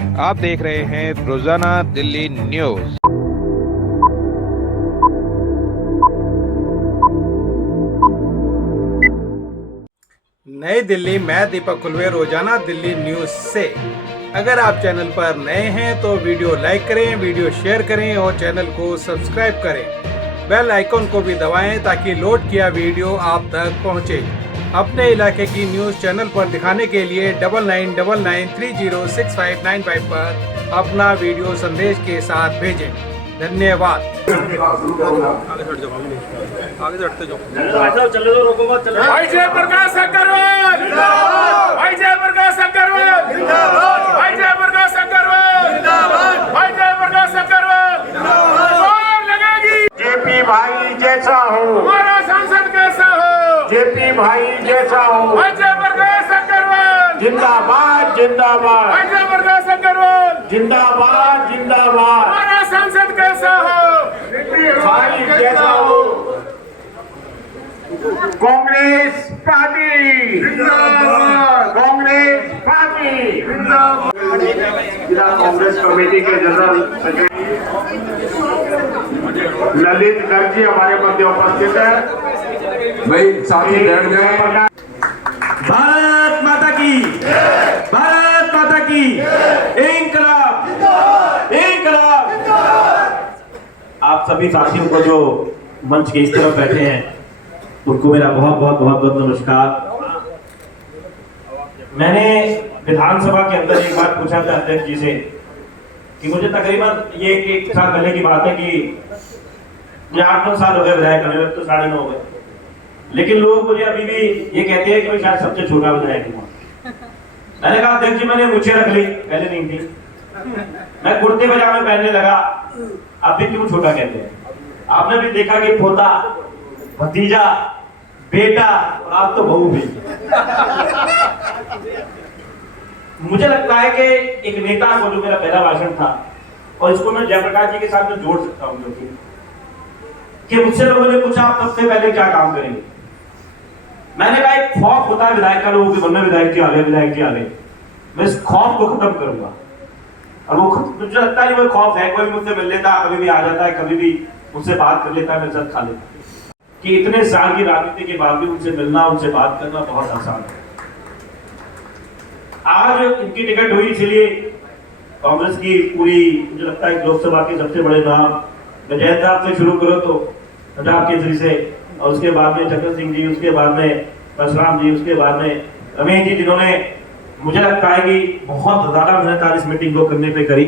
आप देख रहे हैं रोजाना दिल्ली न्यूज। नई दिल्ली, मैं दीपक खुलवे, रोजाना दिल्ली न्यूज से। अगर आप चैनल पर नए हैं तो वीडियो लाइक करें, वीडियो शेयर करें और चैनल को सब्सक्राइब करें। बेल आइकॉन को भी दबाएं ताकि लोड किया वीडियो आप तक पहुंचे। अपने इलाके की न्यूज चैनल पर दिखाने के लिए 9999306595 पर अपना वीडियो संदेश के साथ भेजें। धन्यवाद। भाई जयप्रकाश अग्रवाल जिंदाबाद, भाई जयप्रकाश अग्रवाल जिंदाबाद, भाई जयप्रकाश अग्रवाल जिंदाबाद, भाई जयप्रकाश अग्रवाल जिंदाबाद। जोर लगेगी। जेपी भाई जैसा हो, हमारा सांसद कैसा हो, जेपी भाई जैसा हो, भाई जयप्रकाश अग्रवाल जिंदाबाद जिंदाबाद, भाई जयप्रकाश अग्रवाल जिंदाबाद जिंदाबाद, हमारा सांसद कैसा हो, भाई जैसा हो। कांग्रेस पार्टी जिंदाबाद, कांग्रेस पार्टी जिंदाबाद। जिला कांग्रेस कमेटी के जनरल सेक्रेटरी ललित गर्ग जी हमारे मध्य उपस्थित है। भाई साथी बैठ गए। भारत माता की, भारत माता की, इंकलाब, इंकलाब। आप सभी साथियों को जो मंच के इस तरफ बैठे हैं उनको मेरा बहुत बहुत बहुत बहुत नमस्कार। मैंने विधानसभा के अंदर एक बात पूछा था अध्यक्ष जी से कि मुझे तकरीबन ये एक साल पहले की बात है कि 8-9 साल हो गए विधायक बने, तो 9.5 हो गए, लेकिन लोग मुझे अभी भी ये कहते हैं कि मैं शायद सबसे छोटा विधायक हूँ। मैंने कहा अध्यक्ष जी मैंने मुझे रख ली, पहले नहीं थी, मैं कुर्ते पजामे पहनने लगा, अब भी क्यों छोटा कहते हैं। आपने भी देखा कि पोता, भतीजा, बेटा और आप तो बहू भी। मुझे लगता है कि एक नेता को, जो मेरा पहला भाषण था और इसको मैं जयप्रकाश जी के साथ में जोड़ सकता हूँ, जो कि मुझसे लोगों ने पूछा आप सबसे पहले क्या काम करेंगे। मैंने कहा एक खौफ होता है विधायक का, लोगों के मन में विधायक जी आ गए, विधायक जी आ गए। मैं इस खौफ को खत्म करूंगा। और वो मुझे लगता है वो खौफ है, कोई मुझसे मिल लेता, कभी भी आ जाता है, कभी भी मुझसे बात कर लेता है, मेरे साथ खा लेता है, कि इतने साल की राजनीति के बाद भी उनसे मिलना, उनसे बात करना बहुत आसान है। आज इनकी टिकट हुई, इसलिए कांग्रेस की पूरी, मुझे लगता है लोकसभा के सबसे बड़े नाम, मैं जयंत साहब से शुरू करो तो पंजाब केसरी से, और उसके बाद में जगत सिंह जी, उसके बाद में परशुराम जी, उसके बाद में रमेश जी, जिन्होंने मुझे लगता है कि बहुत ज्यादा मेहनत आज इस मीटिंग को करने पे करी।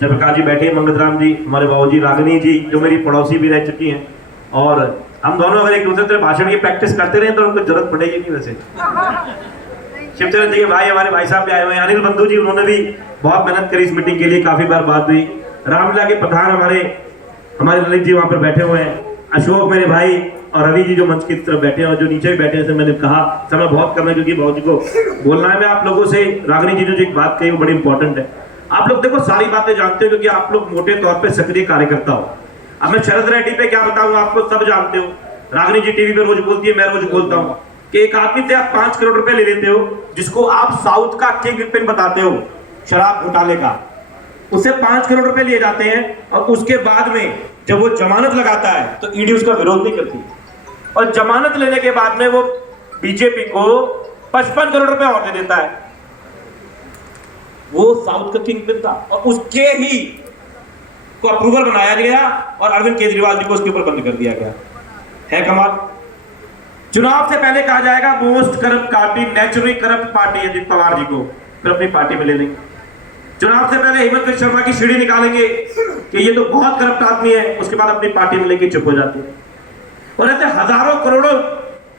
जयप्रकाश जी बैठे, मंगतराम जी, हमारे बाबूजी, रागिनी जी जो मेरी पड़ोसी भी रह चुकी हैं, और हम दोनों अगर एक दूसरे से भाषण की प्रैक्टिस करते रहे तो उनको जरूरत पड़ेगी नहीं। वैसे शिवचरण जी के भाई, हमारे भाई साहब भी आए हुए हैं, अनिल बंधु जी, उन्होंने भी बहुत मेहनत करी इस मीटिंग के लिए, काफी बार बात हुई। रामलीला के प्रधान हमारे ललित जी वहां पर बैठे हुए हैं, अशोक मेरे भाई, और रवि जी जो मंच की तरफ बैठे हैं और जो नीचे भी बैठे हैं। मैंने कहा समय बहुत कम है क्योंकि बाबू जी को बोलना है। मैं आप लोगों से, रागिनी जी ने जो एक बात कही वो बड़ी इंपॉर्टेंट है। आप लोग देखो सारी बातें जानते हो क्योंकि आप लोग मोटे तौर पे सक्रिय कार्यकर्ता हो। अब मैं शरद रेड्डी पे क्या बताऊं, आप लोग सब जानते हो। रागिनी जी टीवी पे रोज बोलती है, मैं रोज बोलता हूँ कि एक आदमी से आप 5 करोड़ रुपए ले लेते हो, जिसको आप साउथ का किंग पिन बताते हो शराब घोटाले का, उससे 5 करोड़ रुपए लिए जाते हैं, और उसके बाद में जब वो जमानत लगाता है तो ईडी उसका विरोध नहीं करती, और जमानत लेने के बाद में वो बीजेपी को 55 करोड़ रुपए और दे देता है। वो साउथ का किंग पिन था, और उसके ही को अप्रूवल बनाया गया और अरविंद केजरीवाल जी को उसके ऊपर बंद कर दिया गया। है कमाल। चुनाव से पहले कहा जाएगा most corrupt party, naturally corrupt party Ajit Pawar ji को, फिर अपनी पार्टी में ले लेंगे। चुनाव से पहले हेमंत विश्व शर्मा की सीढ़ी निकालेंगे कि ये तो बहुत करप्ट आदमी है, उसके बाद अपनी पार्टी में लेके चुप हो जाते हैं। और ऐसे हजारों करोड़ों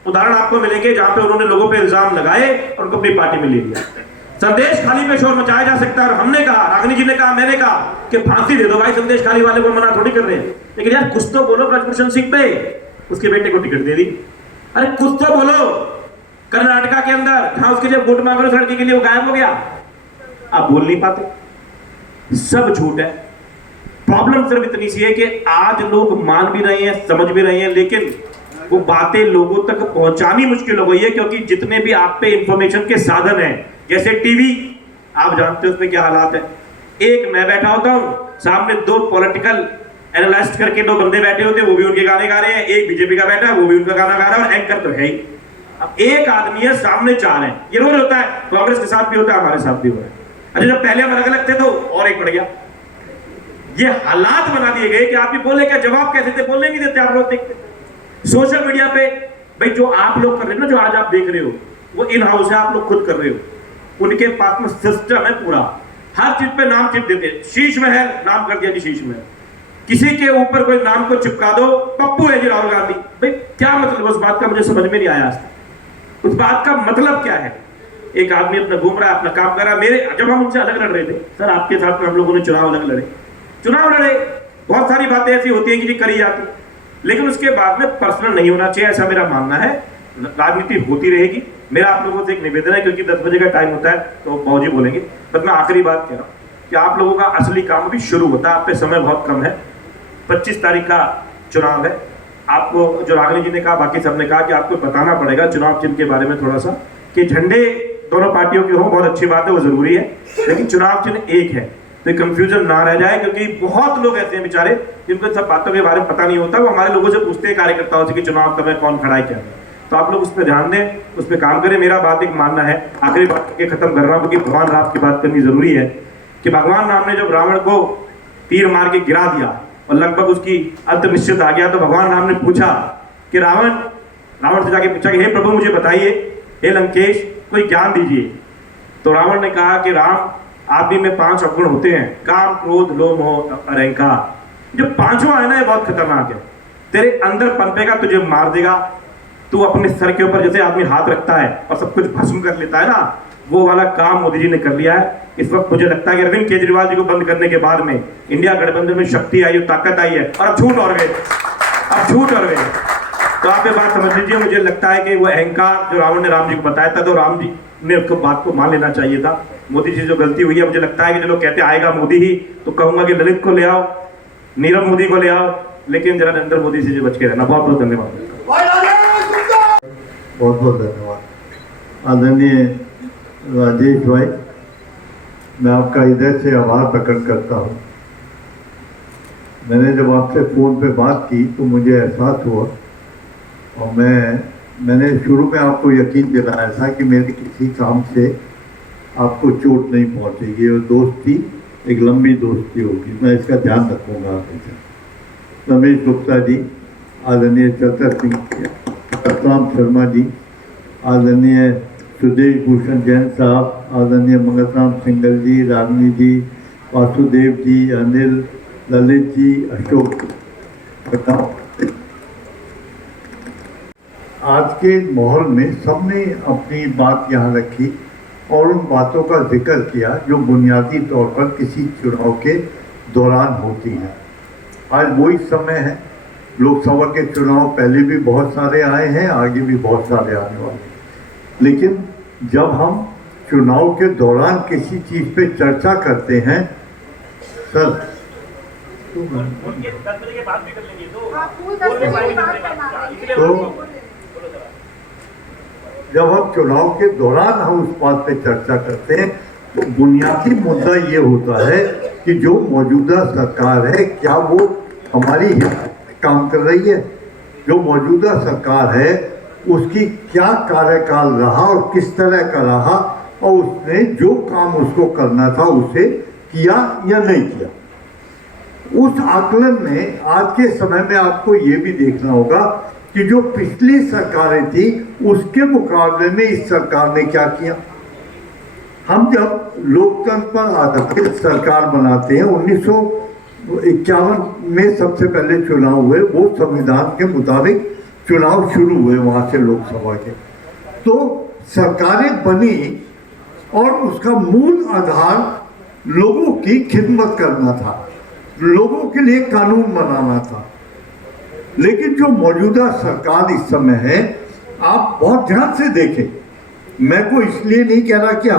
उदाहरण आपको मिलेंगे जहां पे उन्होंने लोगों पे इल्जाम लगाए और उनको अपनी पार्टी में ले लिया। संदेश खाली पे शोर मचाया जा सकता है, और हमने कहा, रागिनी जी ने कहा, मैंने कहा कि फांसी दे दो भाई, संदेश खाली वाले को मना थोड़ी कर रहे हैं, लेकिन यार कुछ तो बोलो। ब्रजभूषण सिंह पे उसके बेटे को टिकट दे दी, अरे कुछ तो बोलो। कर्नाटका के अंदर जहां उसके लिए वोट मांग रहे लड़की के लिए, वो गायब हो गया, आप बोल नहीं पाते। सब झूठ है। प्रॉब्लम सिर्फ इतनी सी है कि आज लोग मान भी रहे हैं, समझ भी रहे हैं, लेकिन वो बातें लोगों तक पहुंचानी मुश्किल हो गई है, क्योंकि जितने भी आप पे इंफॉर्मेशन के साधन हैं, जैसे टीवी, आप जानते हो उसमें क्या हालात है, एक मैं बैठा होता हूँ, सामने दो पॉलिटिकल एनालिस्ट करके दो बंदे बैठे होते हैं, वो भी उनके गाने गा रहे हैं, एक बीजेपी का बैठा है वो भी उनका गाना गा रहा है, और एंकर तो है ही। अब एक आदमी है, सामने चार है। ये रोज होता है, कांग्रेस के साथ भी होता है, हमारे साथ भी हो रहा है। अच्छा, जब पहले हम अलग अलग थे तो और एक बढ़ गया। ये हालात बना दिए गए कि आप भी बोले क्या, जवाब कैसे थे, बोलने नहीं देते आप लोग। देखते सोशल मीडिया पे भाई जो आप लोग कर रहे हो ना, जो आज आप देख रहे हो वो इन हाउस है, आप लोग खुद कर रहे हो। उनके पास में सिस्टम है पूरा, हर चीज पे नाम चिप देते। शीश महल नाम कर दिया जी, शीश महल। किसी के ऊपर कोई नाम को चिपका दो, पप्पू है जी राहुल गांधी। भाई क्या मतलब उस बात का, मुझे समझ में नहीं आया आज तक। उस बात का मतलब क्या है? एक आदमी अपना घूम रहा है, अपना काम कर रहा है। मेरे जब हम उनसे अलग लड़ रहे थे सर, आपके साथ में हम लोगों ने चुनाव अलग लड़े, बहुत सारी बातें ऐसी होती हैं कि जी करी जाती, लेकिन उसके बाद में पर्सनल नहीं होना चाहिए, ऐसा मेरा मानना है। राजनीति होती रहेगी। मेरा आप लोगों से एक निवेदन है, क्योंकि 10 बजे का टाइम होता है तो मौजी बोलेंगे, बस मैं आखिरी बात कह रहा हूँ कि आप लोगों का असली काम भी शुरू होता है, आप पे समय बहुत कम है। 25 तारीख का चुनाव है। आपको जो रागनी जी ने कहा, बाकी सबने कहा कि आपको बताना पड़ेगा चुनाव चिन्ह के बारे में थोड़ा सा, कि झंडे दोनों पार्टियों के हों, बहुत अच्छी बात है, वो जरूरी है, लेकिन चुनाव चिन्ह एक है, तो कंफ्यूजन ना रह जाए। क्योंकि बहुत लोग ऐसे हैं बेचारे जिनको सब बातों के बारे में पता नहीं होता, वो हमारे लोगों से पूछते हैं कार्यकर्ताओं से कि चुनाव कब है, कौन खड़ा है, क्या है। तो आप लोग उस पर ध्यान दें, उस पर काम करें। मेरा बात एक मानना है, आखिरी बात के खत्म कर रहा हूँ, क्योंकि भगवान राम की बात करनी जरूरी है, कि भगवान राम ने जब रावण को तीर मार के गिरा दिया और लगभग उसकी अंत निश्चित आ गया, तो भगवान राम ने पूछा कि रावण से जाके पूछा कि हे प्रभु मुझे बताइए, हे लंकेश कोई ज्ञान दीजिए। तो रावण ने कहा कि राम, आदमी में 5 अवगुण होते हैं, काम, क्रोध, लोभ, मोह, अहंकार। जो पांचवा है ना, ये बहुत खतरनाक है। तेरे अंदर पनपेगा, तुझे मार देगा। तू अपने सर के ऊपर जैसे आदमी हाथ रखता है और सब कुछ भस्म कर लेता है ना, वो वाला काम मोदी जी ने कर लिया है। इस वक्त मुझे लगता है कि अरविंद केजरीवाल जी को बंद करने के बाद में इंडिया गठबंधन में शक्ति आई, ताकत आई है, और अब झूठ और गए, तो आप ये बात समझ लीजिए। मुझे लगता है कि वो अहंकार जो रावण ने राम जी को बताया था, तो राम जी ने उसको बात को मान लेना चाहिए था। मोदी जी जो गलती हुई है, मुझे लगता है कि जो लोग कहते आएगा मोदी ही, तो कहूंगा कि ललित को ले आओ, नीरव मोदी को ले आओ, लेकिन जरा नरेंद्र मोदी से जो बच के रहना। बहुत बहुत धन्यवाद। बहुत बहुत धन्यवाद आदरणीय राजेश भाई, मैं आपका हृदय से आभार प्रकट करता हूँ। मैंने जब आपसे फ़ोन पे बात की तो मुझे एहसास हुआ, और मैंने शुरू में आपको यकीन दिलाया था कि मेरे किसी काम से आपको चोट नहीं पहुँचेगी, और दोस्ती एक लंबी दोस्ती होगी, मैं इसका ध्यान रखूँगा आपसे। रमेश गुप्ता जी, आदरणीय चतर सिंह, सतराम शर्मा जी, आदरणीय सुदेश भूषण जैन साहब, आदरणीय मंगलराम सिंगल जी, रागनी जी, वासुदेव जी, अनिल, ललित जी, अशोक। आज के माहौल में सबने अपनी बात यहाँ रखी और उन बातों का जिक्र किया जो बुनियादी तौर पर किसी चुनाव के दौरान होती हैं। आज वही समय है, लोकसभा के चुनाव पहले भी बहुत सारे आए हैं, आगे भी बहुत सारे आने वाले हैं, लेकिन जब हम चुनाव के दौरान किसी चीज़ पे चर्चा करते हैं, सर तो जब हम चुनाव के दौरान हम उस बात पे चर्चा करते हैं, तो बुनियादी मुद्दा ये होता है कि जो मौजूदा सरकार है, क्या वो हमारी काम कर रही है? जो मौजूदा सरकार है उसकी क्या कार्यकाल रहा और किस तरह का रहा, और उसने जो काम उसको करना था उसे किया या नहीं किया। उस आकलन में आज के समय में आपको ये भी देखना होगा कि जो पिछली सरकारें थी उसके मुकाबले में इस सरकार ने क्या किया। हम जब लोकतंत्र पर आधारित सरकार बनाते हैं, 1951 में सबसे पहले चुनाव हुए, वो संविधान के मुताबिक चुनाव शुरू हुए वहाँ से लोकसभा के, तो सरकारें बनी और उसका मूल आधार लोगों की खिदमत करना था, लोगों के लिए कानून बनाना था। लेकिन जो मौजूदा सरकार इस समय है, आप बहुत ध्यान से देखें, मैं को इसलिए नहीं कह रहा कि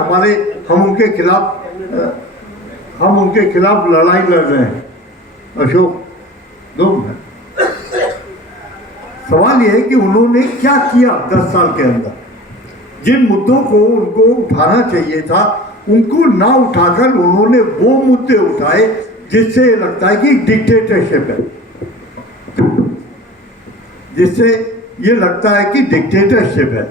हम उनके खिलाफ लड़ाई लड़ रहे हैं, अशोक, दो मिनट। सवाल यह है कि उन्होंने क्या किया 10 साल के अंदर। जिन मुद्दों को उनको उठाना चाहिए था उनको ना उठाकर उन्होंने वो मुद्दे उठाए जिससे ये लगता है कि डिक्टेटरशिप है, जिससे ये लगता है कि डिक्टेटरशिप है।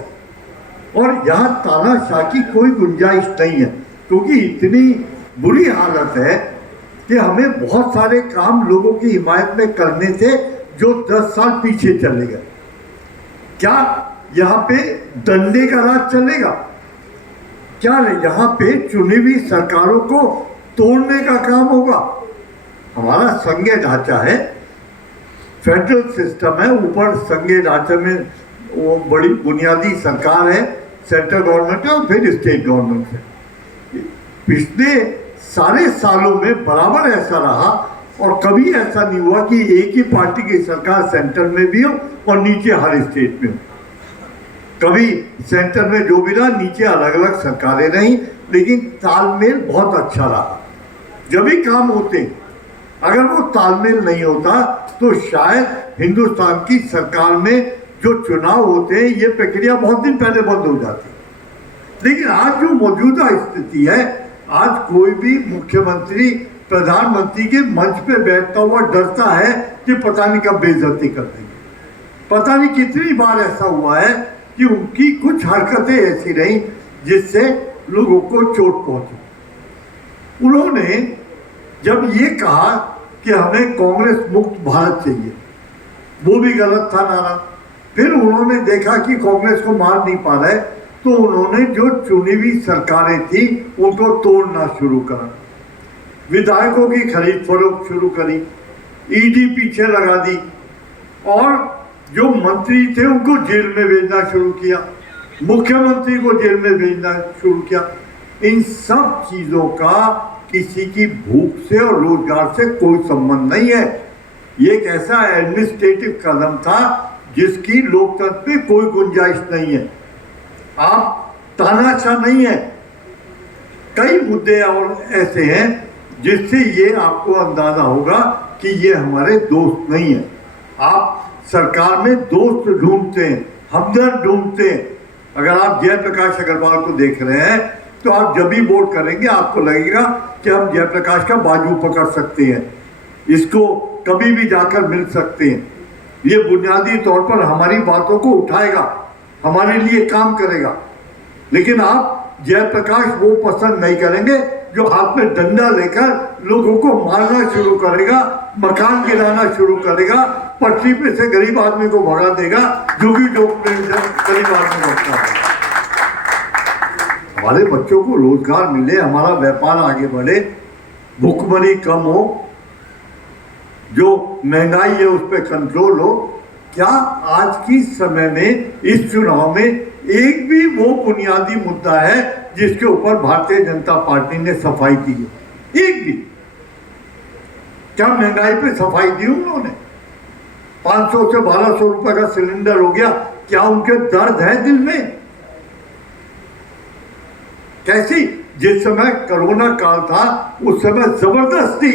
और यहाँ तानाशाह की कोई गुंजाइश नहीं है, क्योंकि इतनी बुरी हालत है कि हमें बहुत सारे काम लोगों की हिमायत में करने थे जो 10 साल पीछे चले गए। क्या यहाँ पे डंडे का राज चलेगा? क्या यहाँ पे चुनी हुई सरकारों को तोड़ने का काम होगा? हमारा संघीय ढांचा है, फेडरल सिस्टम है, ऊपर संघीय ढांचे में वो बड़ी बुनियादी सरकार है, सेंट्रल गवर्नमेंट है और फिर स्टेट गवर्नमेंट है। पिछले सारे सालों में बराबर ऐसा रहा और कभी ऐसा नहीं हुआ कि एक ही पार्टी की सरकार सेंटर में भी हो और नीचे हर स्टेट में हो। कभी सेंटर में जो भी रहा, नीचे अलग अलग सरकारें रहीं, लेकिन तालमेल बहुत अच्छा रहा। जब भी काम होते, अगर वो तालमेल नहीं होता तो शायद हिंदुस्तान की सरकार में जो चुनाव होते हैं ये प्रक्रिया बहुत दिन पहले बंद हो जाती। लेकिन आज जो मौजूदा स्थिति है, आज कोई भी मुख्यमंत्री प्रधानमंत्री के मंच पे बैठता हुआ डरता है कि पता नहीं कब बेइज्जती कर देंगे। पता नहीं कितनी बार ऐसा हुआ है कि उनकी कुछ हरकतें ऐसी रहीं जिससे लोगों को चोट पहुंची। उन्होंने जब ये कहा कि हमें कांग्रेस मुक्त भारत चाहिए, वो भी गलत था नारा। फिर उन्होंने देखा कि कांग्रेस को मार नहीं पा रहे, तो उन्होंने जो चुनी हुई सरकारें थी उनको तोड़ना शुरू करा, विधायकों की खरीद फरोख्त शुरू करी, ईडी पीछे लगा दी और जो मंत्री थे उनको जेल में भेजना शुरू किया, मुख्यमंत्री को जेल में भेजना शुरू किया। इन सब चीजों का किसी की भूख से और रोजगार से कोई संबंध नहीं है। ये एक ऐसा एडमिनिस्ट्रेटिव कदम था जिसकी लोकतंत्र में कोई गुंजाइश नहीं है। आप तानाशाह नहीं है। कई मुद्दे और ऐसे हैं जिससे ये आपको अंदाजा होगा कि ये हमारे दोस्त नहीं है। आप सरकार में दोस्त ढूंढते हैं, हमदर्द ढूंढते हैं। अगर आप जयप्रकाश अग्रवाल को देख रहे हैं तो आप जब भी वोट करेंगे आपको लगेगा कि हम जयप्रकाश का बाजू पकड़ सकते हैं, इसको कभी भी जाकर मिल सकते हैं। ये बुनियादी तौर पर हमारी बातों को उठाएगा, हमारे लिए काम करेगा। लेकिन आप जयप्रकाश वो पसंद नहीं करेंगे जो हाथ में डंडा लेकर लोगों को मारना शुरू करेगा, मकान गिराना शुरू करेगा, पटरी पे से गरीब आदमी को भगा देगा, जो भी गरीब आदमी भगता है। हमारे बच्चों को रोजगार मिले, हमारा व्यापार आगे बढ़े, भुखमरी कम हो, जो महंगाई है उस पर कंट्रोल हो। क्या आज की समय में इस चुनाव में एक भी वो बुनियादी मुद्दा है जिसके ऊपर भारतीय जनता पार्टी ने सफाई दी है? एक भी? क्या महंगाई पे सफाई दी उन्होंने? 500 से 1200 रुपए का सिलेंडर हो गया, क्या उनके दर्द है दिल में? कैसी, जिस समय कोरोना काल था उस समय जबरदस्ती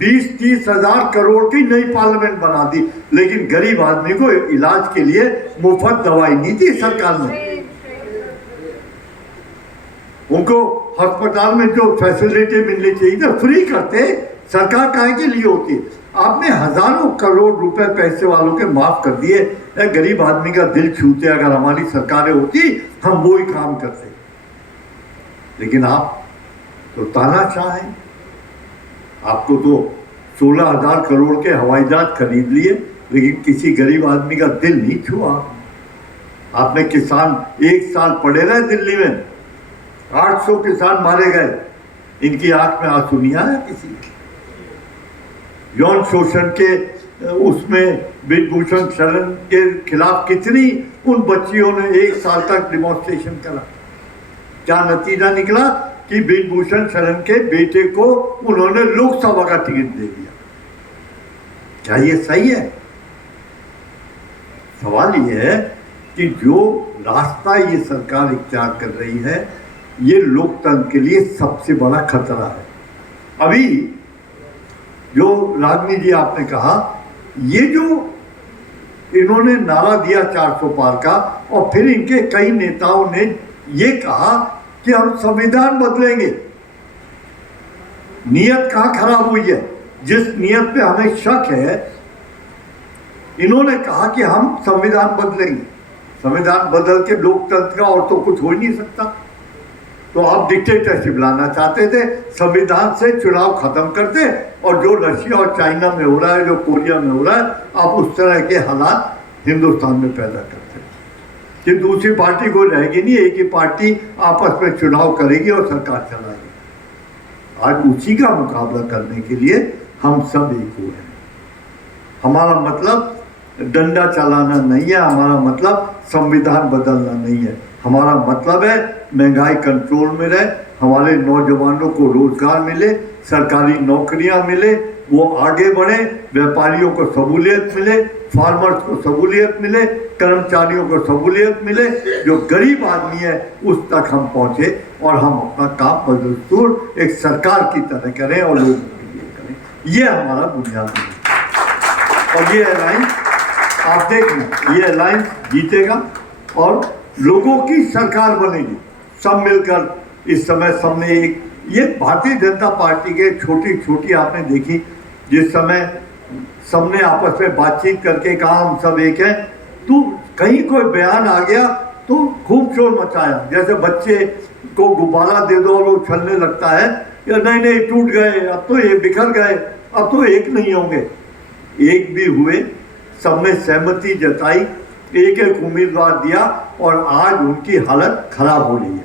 20-30 हजार करोड़ की नई पार्लियामेंट बना दी, लेकिन गरीब आदमी को इलाज के लिए मुफ्त दवाई नहीं दी सरकार ने। उनको अस्पताल में जो फैसिलिटी मिलनी चाहिए था फ्री करते। सरकार काहे के लिए होती है? आपने हजारों करोड़ रुपए पैसे वालों के माफ कर दिए। गरीब आदमी का दिल छूते, अगर हमारी सरकारें होती हम वो ही काम करते। लेकिन आप तो तानाशाह हैं। आपको तो 16,000 करोड़ के हवाई जहाज खरीद लिए, लेकिन किसी गरीब आदमी का दिल नहीं छुआ। आपने किसान 1 साल पड़े रहे दिल्ली में, 800 किसान मारे गए, इनकी आंख में आंसू नहीं आया किसी। यौन शोषण के उसमें ब्रिजभूषण शरण के खिलाफ कितनी उन बच्चियों ने 1 साल तक डिमॉन्स्ट्रेशन करा। क्या नतीजा निकला कि ब्रिजभूषण शरण के बेटे को उन्होंने लोकसभा का टिकट दे दिया। क्या ये सही है? सवाल ये है कि जो रास्ता ये सरकार इख्तियार कर रही है ये लोकतंत्र के लिए सबसे बड़ा खतरा है। अभी जो रागनी जी आपने कहा, ये जो इन्होंने नारा दिया 400 पार का, और फिर इनके कई नेताओं ने ये कहा कि हम संविधान बदलेंगे। नीयत कहाँ खराब हुई है? जिस नीयत पे हमें शक है, इन्होंने कहा कि हम संविधान बदलेंगे। संविधान बदल के लोकतंत्र का और तो कुछ हो ही नहीं सकता। तो आप डिक्टेटरशिप लाना चाहते थे, संविधान से चुनाव खत्म करते, और जो रशिया और चाइना में हो रहा है, जो कोरिया में हो रहा है, आप उस तरह के हालात हिंदुस्तान में पैदा करते कि दूसरी पार्टी कोई रहेगी नहीं, एक ही पार्टी आपस में चुनाव करेगी और सरकार चलाएगी। आज उसी का मुकाबला करने के लिए हम सब एक हुए हैं। हमारा मतलब डंडा चलाना नहीं है, हमारा मतलब संविधान बदलना नहीं है। हमारा मतलब है महंगाई कंट्रोल में रहे, हमारे नौजवानों को रोजगार मिले, सरकारी नौकरियां मिले, वो आगे बढ़े, व्यापारियों को सहूलियत मिले, फार्मर्स को सहूलियत मिले, कर्मचारियों को सहूलियत मिले, जो गरीब आदमी है उस तक हम पहुंचे और हम अपना काम बदस्तूर एक सरकार की तरह करें और लोगों के लिए करें। ये हमारा बुनियादी है। और ये अलायंस आप देखना, ये अलायंस जीतेगा और लोगों की सरकार बनेगी। सब मिलकर इस समय सबने एक, ये भारतीय जनता पार्टी के छोटी छोटी आपने देखी, जिस समय सबने आपस में बातचीत करके कहा हम सब एक हैं, तो कहीं कोई बयान आ गया तो खूब शोर मचाया, जैसे बच्चे को गुब्बारा दे दो और वो उछलने लगता है, या नहीं नहीं टूट गए, अब तो ये बिखर गए, अब तो एक नहीं होंगे। एक भी हुए, सबने सहमति जताई, एक एक उम्मीदवार दिया और आज उनकी हालत खराब हो रही है।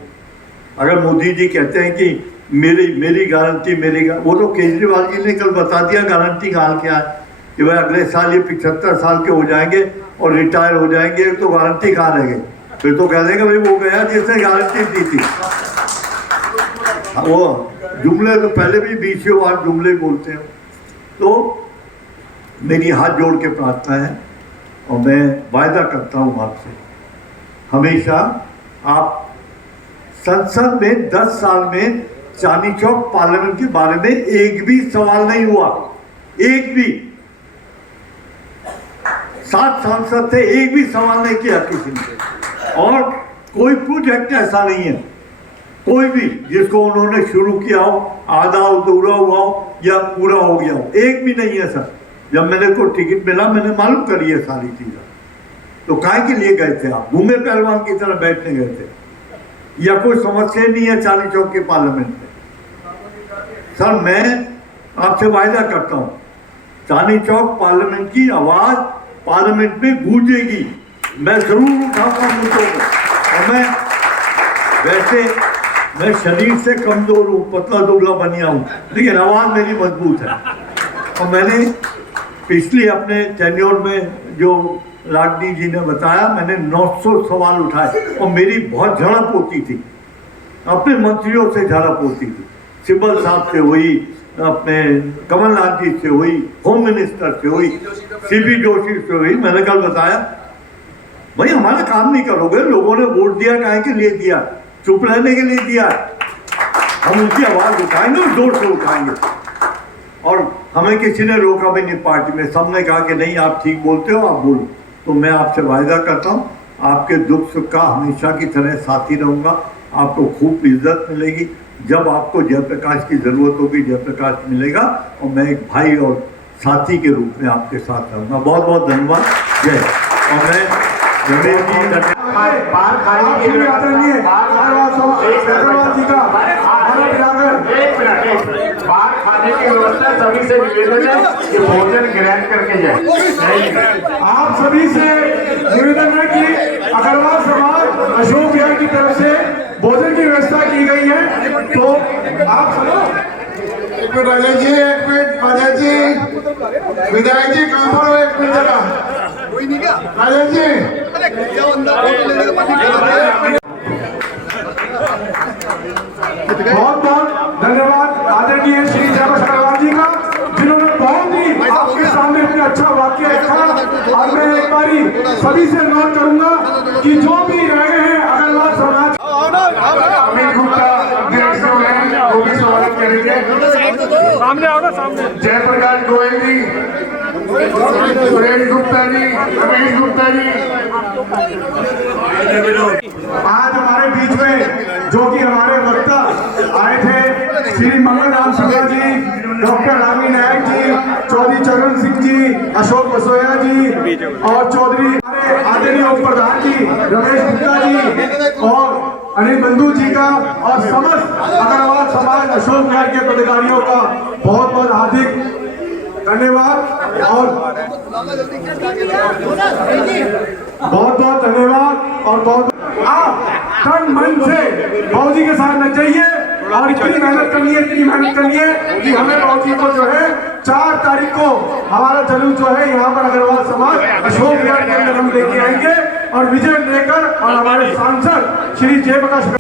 अगर मोदी जी कहते हैं कि मेरी गारंटी वो तो केजरीवाल जी ने कल बता दिया गारंटी का हाल क्या है कि भाई अगले साल ये 75 साल के हो जाएंगे और रिटायर हो जाएंगे, तो गारंटी कहाँ रह गई? फिर तो कह देंगे भाई वो गया जिसने गारंटी दी थी। वो जुमले तो पहले भी 20 बार जुमले बोलते हैं। तो मेरी हाथ जोड़ के प्रार्थना है और मैं वायदा करता हूँ आपसे, हमेशा आप संसद में 10 साल में चांदनी चौक पार्लियामेंट के बारे में एक भी सवाल नहीं हुआ, एक भी। 7 सांसद थे, एक भी सवाल नहीं किया किसी ने। और कोई प्रोजेक्ट ऐसा नहीं है, कोई भी जिसको उन्होंने शुरू किया हो, आधा अधूरा हुआ हो या पूरा हो गया हो, एक भी नहीं है सर। जब मेरे को टिकट मिला मैंने मालूम करी है सारी चीजें। तो काहे के लिए गए थे आप? घूमे पहलवान की तरह बैठने गए थे, या कोई समस्या नहीं है चांदनी चौक के पार्लियामेंट में? सर मैं आपसे वायदा करता हूं, चांदनी चौक पार्लियामेंट की आवाज पार्लियामेंट में गूंजेगी। मैं जरूर उठाऊंगा मुद्दों को। और मैं शरीर से कमजोर हूँ, पतला दुबला बनिया हूँ, लेकिन आवाज मेरी मजबूत है। और मैंने पिछली अपने टेन्योर में जो रागनी जी ने बताया, मैंने 900 सवाल उठाए और मेरी बहुत झड़प होती थी, अपने मंत्रियों से झड़प होती थी। सिब्बल साहब से हुई, अपने कमलनाथ जी से हुई, होम मिनिस्टर से हुई, सीपी जोशी से हुई। मैंने कल बताया भाई हमारा काम नहीं करोगे, लोगों ने वोट दिया काहे के लिए दिया? चुप रहने के लिए दिया? हम उनकी आवाज उठाएंगे और जोर से उठाएंगे। और हमें किसी ने रोका भी नहीं पार्टी में, सबने कहा कि नहीं आप ठीक बोलते हो, आप बोलो। तो मैं आपसे वायदा करता हूँ आपके दुख सुख का हमेशा की तरह साथी रहूँगा, आपको खूब इज्जत मिलेगी। जब आपको जयप्रकाश की जरूरत होगी जयप्रकाश मिलेगा, और मैं एक भाई और साथी के रूप में आपके साथ रहूँगा। बहुत बहुत धन्यवाद, जय। और मैं रमेश जी बाहर खाने की बाहर खाने की व्यवस्था सभी से निवेदन है कि भोजन ग्रहण करके जाए। आप सभी से निवेदन है कि अग्रवाल समाज अशोक विहार की तरफ से भोजन की व्यवस्था की गई है, तो आप सब एक मिनट राजेश जी, एक मिनट राजेश जी, विधायक जी कहाँ पर हो? एक मिनट जरा राजेश जी। बहुत बहुत धन्यवाद आदरणीय श्री जयप्रकाश अग्रवाल जी का, जिन्होंने बहुत ही आपके सामने अपना अच्छा वाक्य रखा। और मैं एक बारी सभी से अनुरोध करूंगा कि जो भी रह गए हैं अग्रवाल समाज, अमित गुप्ता अध्यक्ष जो हैं वो भी स्वागत करेंगे। सामने आओ ना, सामने जयप्रकाश गोयल जी सुरेश गुप्ता जी, रमेश गुप्ता जी। आज हमारे बीच में जो कि हमारे वक्ता आए थे, श्री मंगल राम सिंह जी, डॉक्टर रामी नायक जी, चौधरी चरण सिंह जी, अशोक बसोया जी और चौधरी आदरणीय उप प्रधान जी रमेश गुप्ता जी और अनिल बंधु जी का और समस्त अग्रवाल समाज अशोक नगर के पदाधिकारियों का बहुत बहुत हार्दिक धन्यवाद और बहुत बहुत धन्यवाद और बहुत आप तन मन से बाबूजी के साथ लग जाइए और इतनी मेहनत करनी है कि हमें बाबूजी को जो है 4 तारीख को हमारा जुलूस जो है यहाँ पर अग्रवाल समाज अशोक नगर के अंदर हम लेके आएंगे और विजय लेकर और हमारे सांसद श्री जयप्रकाश